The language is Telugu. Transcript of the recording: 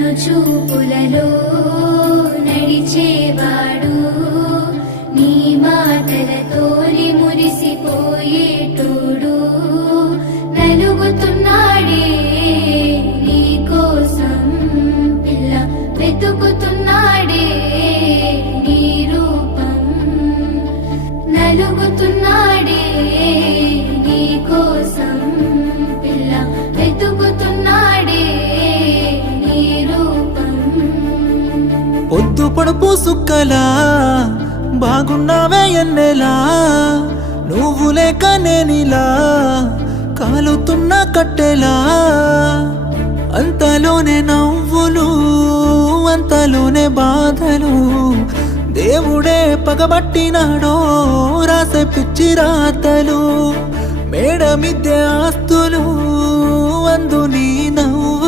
చూపులలో నడిచేవాడు నీ మాటలతోని మురిసిపోయేటోడు నలుగుతున్నాడే నీ కోసం పిల్ల వెతుకుతున్నాడే నీ రూపం నలుగుతున్నాడే నీ కోసం పిల్ల వెతుకుతున్నాడే పొద్దు పొడుపు సుక్కలా బాగున్నావే ఎన్నెలా నువ్వు లేక నేనిలా కాలుతున్న కట్టెలా అంతలోనే నవ్వులు అంతలోనే బాధలు దేవుడే పగబట్టినాడో రాసే పిచ్చి రాతలు మేడ మిద్దె ఆస్తులు అందు నీ నవ్వు